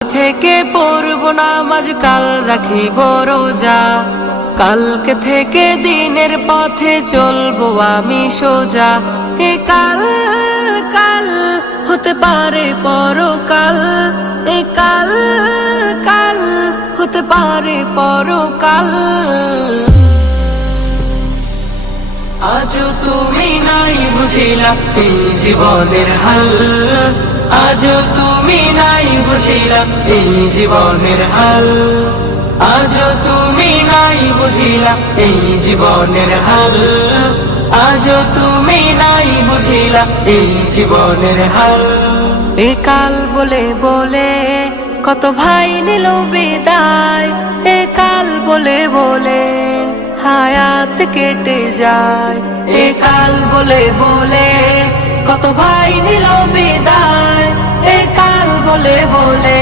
থেকে পড়ব নামাজ, কাল রাখিব রোজা, কালকে থেকে দিনের পথে চলবো আমি সোজা। এ কাল কাল হতে পারে পরকাল, এ কাল কাল হতে পারে পরকাল। আজও তুমি নাই বুঝিলা এই জীবনের হাল, আজও তুমি নাই বুঝিলা এই জীবনের হাল, আজও তুমি নাই বুঝিলা এই জীবনের হাল, আজও তুমি নাই বুঝিলা এই জীবনের হাল। এ কাল বলে বলে কত ভাই নিল বিদায়, এ কাল বলে বলে হায়াত কেটে যায়, এ কাল বলে বলে কত ভাই নিল বিদায়, এ কাল বলে বলে